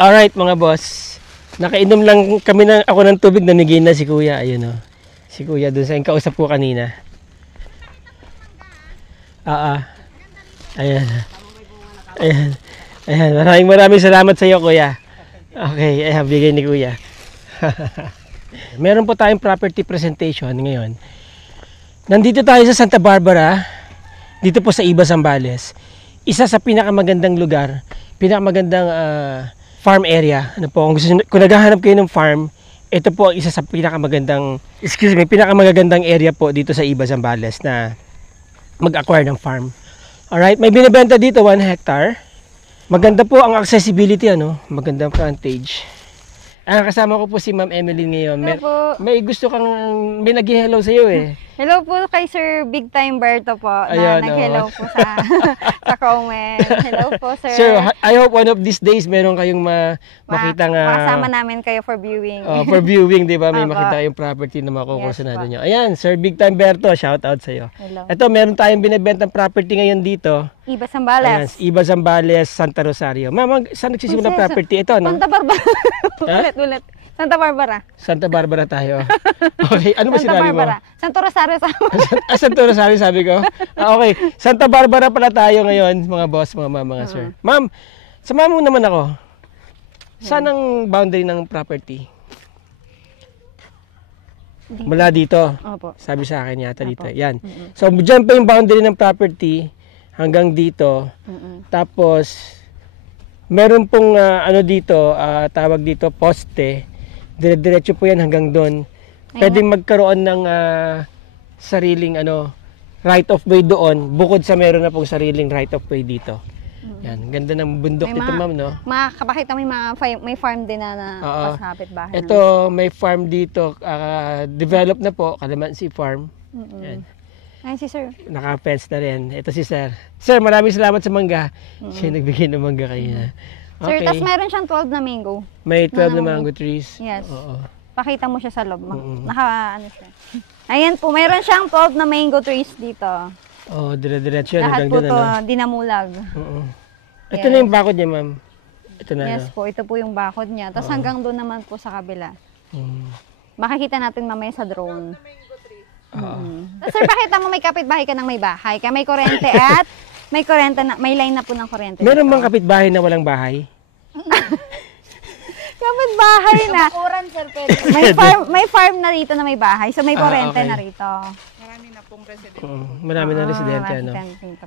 Alright mga boss, nakainom lang kami ako ng tubig, namigay na si kuya. Ayun o, si kuya dun sa yung kausap ko kanina. Ayan. Ayan. Ayan, maraming salamat sa iyo kuya. Okay, ayan, bigay ni kuya. Meron po tayong property presentation ngayon. Nandito tayo sa Santa Barbara, dito po sa Iba, Zambales. Isa sa pinakamagandang lugar, pinakamagandang farm area. Ano po, kung naghahanap kayo ng farm, ito po isa sa pinakamagandang area po dito sa Iba, Zambales na mag-acquire ng farm. Alright, may binibenta dito 1 hectare. Maganda po ang accessibility, magandang frontage. Kasama ko po si Ma'am Emeline ngayon. May gusto kang, may nag-hello sa iyo eh. Hello po kay Sir Big Time Berto po. Ayun, nag-hello po sa comment. Hello po, sir. Sir, I hope one of these days meron kayong makita nga. Makasama namin kayo for viewing. For viewing, di ba? May makita kayong property na makukursunado nyo. Ayan, Sir Big Time Berto, shout out sa iyo. Hello. Ito, meron tayong binibentang property ngayon dito. Iba, Zambales. Ayan, Iba, Zambales, Santa Rosario. Ma'am, saan nagsisimula ng property? Ito, no? Santa Barbara. Ulit. Santa Barbara. Santa Barbara tayo. Okay, ano ba sinabi mo? Santa Rosario sa Santa Rosario sabi ko. Okay, Santa Barbara pala tayo ngayon, mga boss, mga sir. Ma'am, samahan mo naman ako. Saan ang boundary ng property? Mula dito. Opo. Sabi sa akin yata dito. Yan. So, dyan pa yung boundary ng property hanggang dito. Tapos, meron pong dito, tawag dito, poste. Dire-diretso po yan hanggang doon. Pwedeng magkaroon ng sariling right of way doon, bukod sa meron na pong sariling right of way dito. Yan, ganda ng bundok dito, ma'am, no? Makakapakita may farm din na pasapit bahay. Ito, may farm dito, develop na po, Calamansi Farm. Yan. Ayun si sir. Naka-fence na rin. Ito si sir. Sir, maraming salamat sa mangga. Siya nagbigay ng mangga kayo na. Okay. Sir, tas meron siyang 12 na mango. May 12 na mango trees. Yes. Oo. Pakita mo siya sa loob. Siya. Ayan po, meron siyang 12 na mango trees dito. Dire-diretso yan. Lahat po ito, dinamulag. Ito na yung bakod niya, ma'am. Ito na. Yes po, ito po yung bakod niya. Tapos hanggang doon naman po sa kabila. Makikita natin mamaya sa drone. Sir, pakita mo may kapitbahay ka ng may bahay. Kaya may kuryente at may line na po ng kuryente. Meron bang kapitbahay na walang bahay? Kapitbahay na. May farm na rito na may bahay. So may kuryente na rito. Marami na pong residente. Marami na residente,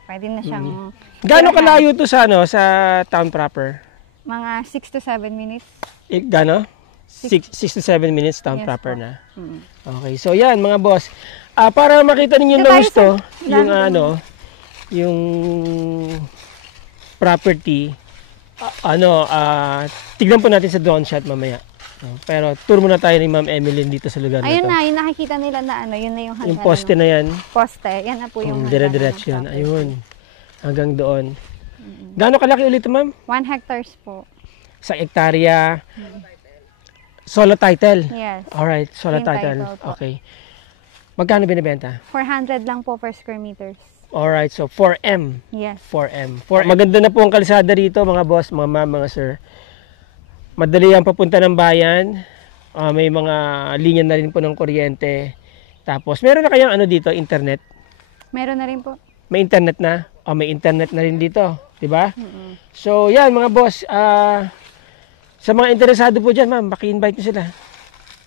Pwede na siyang... Gaano kalayo to sa town proper? Mga 6 to 7 minutes. Gaano? 6 to 7 minutes town proper na. Okay, so yan mga boss. Para makita ninyo na gusto yung property, tignan po natin sa drone shot mamaya. Pero tour muna tayo ni Ma'am Emeline dito sa lugar na to. Ayun na, yung nakikita nila na yun na yung hanggang. Yung poste na yan. Poste, yan na po yung dire-diretso yan. Ayun. Hanggang doon. Gaano kalaki ulit, ma'am? 1 hectares po. Sa hektarya. Solo title? Yes. Alright, solo title. Okay. Magkano binibenta? 400 lang po per square meters. Alright, so 4M. Yes. 4M. Maganda na po ang kalsada rito, mga boss, mga ma'am, mga sir. Madali ang papunta ng bayan. May mga linya na rin po ng kuryente. Tapos, meron na kayang dito, internet? Meron na rin po. May internet na? May internet na rin dito. Diba? So, yan mga boss. Sa mga interesado po dyan, ma'am, paki-invite nyo sila.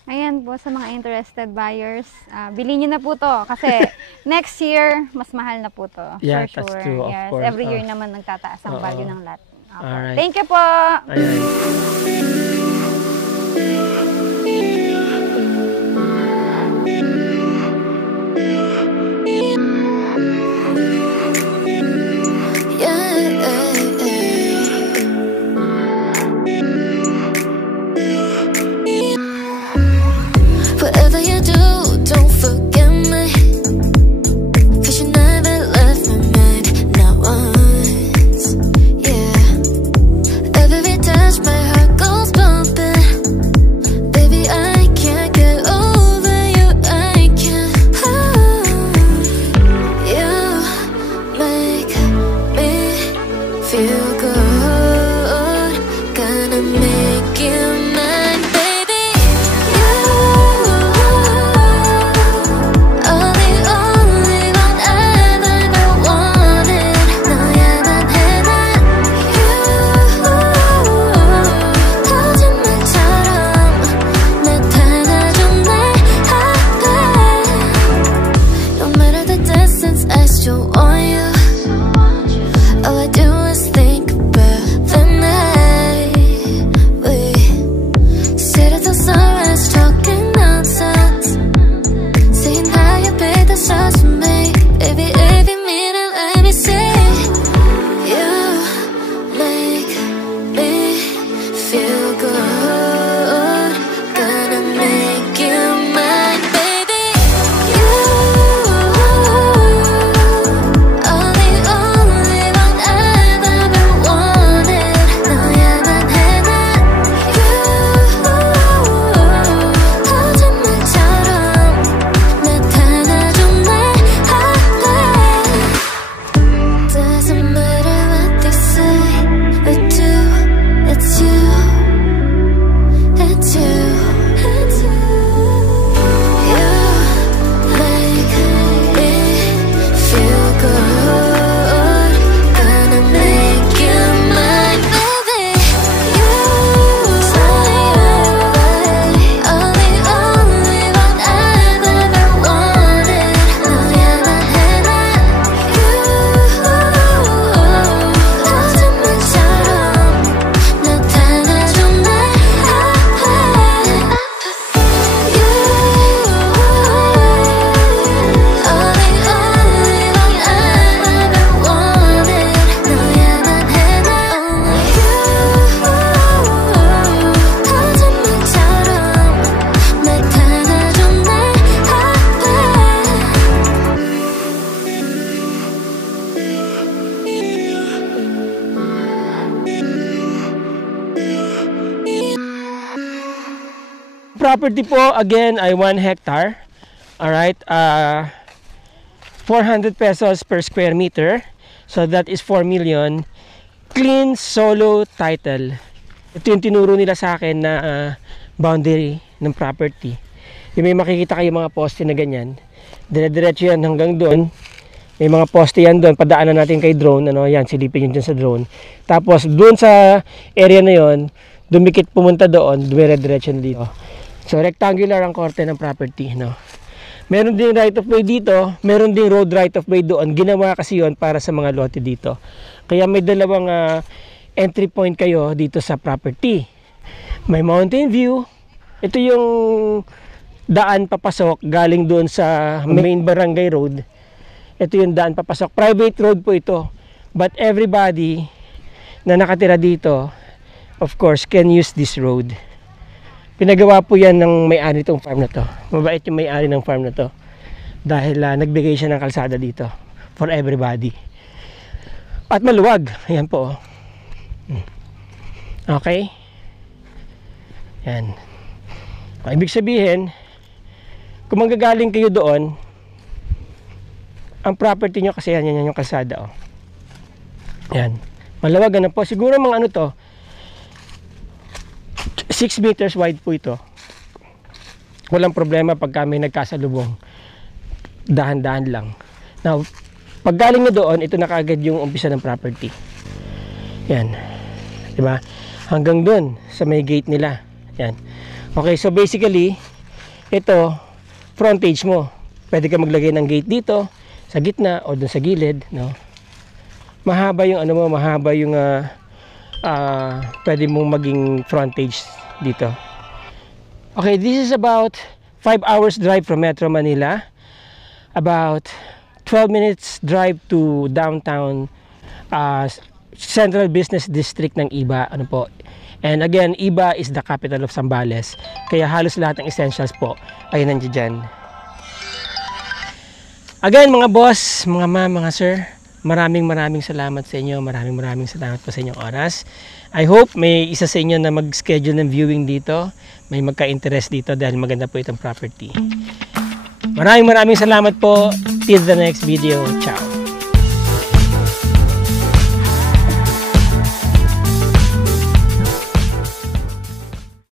Ayan po, sa mga interested buyers, bilhin nyo na po to. Kasi next year, mas mahal na po to. Yeah, for sure. That's true, of yes. course. Every year naman nagtataas ang value ng lot. Okay. Alright. Thank you po! Ayan. Whatever you do, don't forget me. 'Cause you never left my mind, not once. Yeah. Every touch my heart gonna make you mine, baby. You are the only one I've ever wanted. 너야만 해 난 you 거짓말처럼 나타나줘 내 앞에. No matter the distance, I still want you. All I do is think about the night we sit at the sunrise talking nonsense, saying how you picked us just for me. Baby, if you mean it, let me say you make me feel good. Gonna make you mine, baby. You are the only one I've ever wanted. 너야만 해 난 you 거짓말처럼 나타나줘 내 앞에. Doesn't matter what they say or do, it's you, it's you, it's you. You make me feel good. Gonna make you mine, baby. You are the only one I've ever wanted. 너야만 해 난 you 거짓말처럼 나타나줘 내 앞에. You are the only one I've ever wanted. 너야만 해 난 you 거짓말처럼 나타나줘 내 Property po, again, ay 1 hectare. Alright, 400 pesos per square meter. So that is 4 million. Clean solo title. Ito yung tinuro nila sa akin na boundary ng property. Yung may makikita kayo mga poste na ganyan. Dire-diretso yan hanggang doon. May mga poste yan doon. Padaanan natin kay drone. Ano, yan, silipin yun dyan sa drone. Tapos doon sa area na yon, dumikit pumunta doon, dumire-diretso na dito. So rectangular ang korte ng property, no. Meron ding right of way dito, meron ding road right of way doon. Ginawa kasi 'yon para sa mga lote dito. Kaya may dalawang entry point kayo dito sa property. May mountain view. Ito yung daan papasok galing doon sa main barangay road. Ito yung daan papasok. Private road po ito. But everybody na nakatira dito, of course, can use this road. Pinagawa po yan ng may-ari itong farm na to. Mabait yung may-ari ng farm na to. Dahil nagbigay siya ng kalsada dito for everybody. At maluwag. Ayan po. Okay? Yan. Ibig sabihin, kung manggagaling kayo doon, ang property nyo kasi yan yung kalsada. Oh. Yan. Maluwag na po. Siguro mga ano to, 6 meters wide po ito. Walang problema pag kami nagkasalubong. Dahan-dahan lang. Now, pag galing nyo doon, ito na kaagad yung umpisa ng property. Yan. Diba? Hanggang doon, sa may gate nila. Yan. Okay, so basically, ito, frontage mo. Pwede ka maglagay ng gate dito, sa gitna, o doon sa gilid. No? Mahaba yung, ano mo, mahaba yung, pwede mong maging frontage dito. Okay, this is about 5 hours drive from Metro Manila, about 12 minutes drive to downtown Central Business District ng Iba. Ano po? And again, Iba is the capital of Zambales, kaya halos lahat ng essentials po ay nandiyan dyan. Again, mga boss, mga ma'am, mga sir, maraming salamat sa inyo. Maraming salamat po sa inyong oras. I hope may isa sa inyo na mag-schedule ng viewing dito. May magka-interest dito dahil maganda po itong property. Maraming salamat po. Till the next video. Ciao.